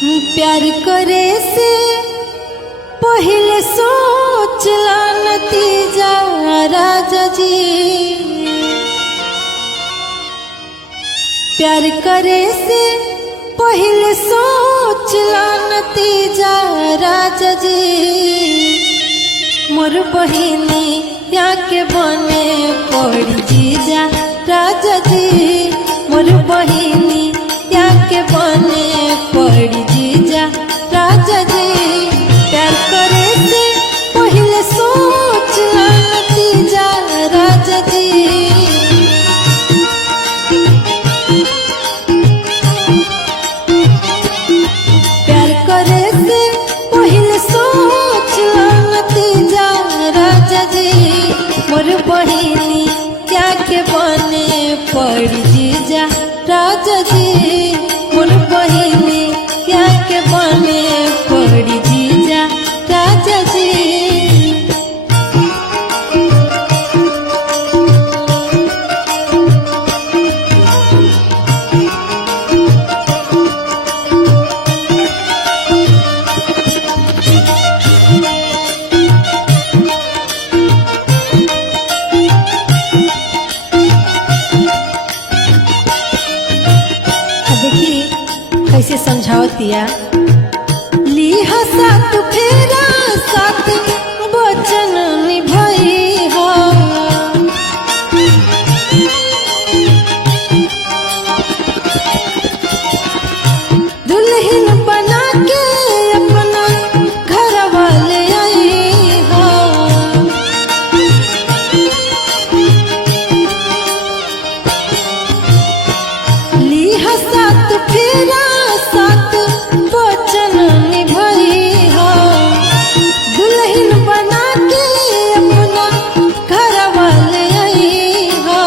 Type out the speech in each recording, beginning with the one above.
प्यार करे से पहले सोचला नतीजा राजा जी। प्यार करे से पहले सोचला नतीजा राजा जी। मोर बहिनी या के बने पड़ी जीजा राजा जी। मोर बहिनी या के बने पड़ी जीजा राजा जी। प्यार करे से पहले सोचला नतीजा राजा जी। प्यार करे से पहले सोचला नतीजा राजा जी। मोर बहिनी क्या के बने पड़ी जीजा राजा जी। मोर बहिनी क्या के बने पड़ी जीजा राजा जी। कैसे समझावतिया ली साथ फेरा साथ वचन निभाई हो। दुल्हन बना के अपना घर वाले आई हो। ली साथ फेरा साथ वचन निभाई हो। दुल्हन बना के अपना घर वाले आई हो।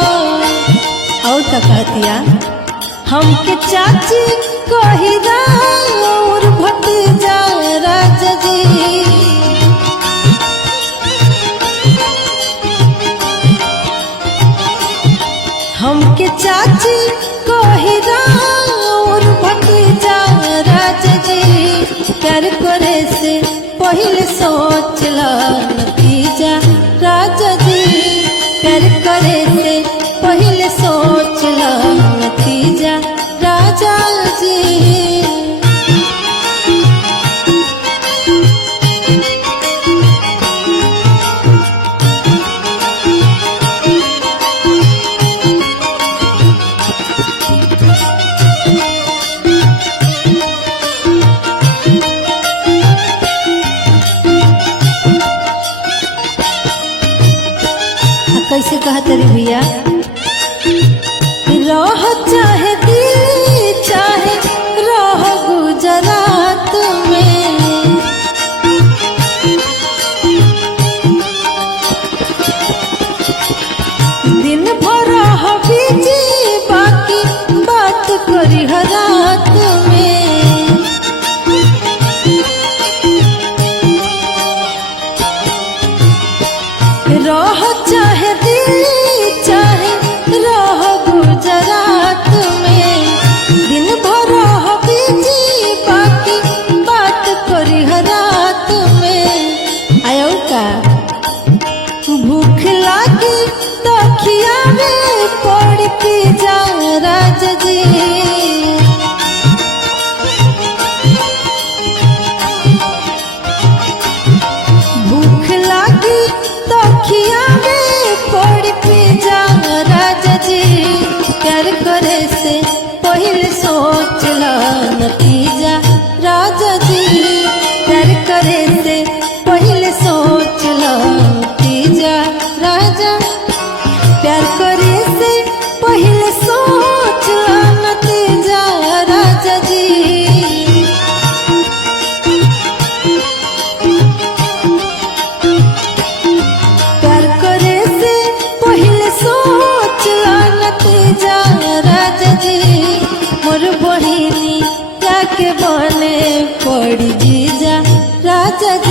और का कहतिया हमके चाची कही और भतीजा राजा जी। हमके चाची कही और भतीजा राजा जी। प्यार करे से पहले सोचला नतीजा राजा जी। प्यार करे से पहले सोचला नतीजा राजा जी। कैसे कहते रे भैया रह चाहे दिल्ली चाहे रह गुजरात में। दिन भर रह बिजी बाकी बात करी रात में। रह चाहे दिल्ली चाहे रह गुजरात में। दिन भर रह बिजी बाकी बात करी रात में। आयो का भूख लागी तो खियावे पड़ पिजा राजा जी। भूख लागी तो खियावे पड़ पिजा राजा जी। प्यार करे से पहले सोचला नतीजा राजा जी। प्यार करे से पहले सोचला नतीजा राजा। प्यार करे से पहले सोचला नतीजा राजा जी। प्यार करे से पहले सोचला नतीजा राजा जी। मोर बहिनी क्या के बने पड़ी जीजा राजा जी।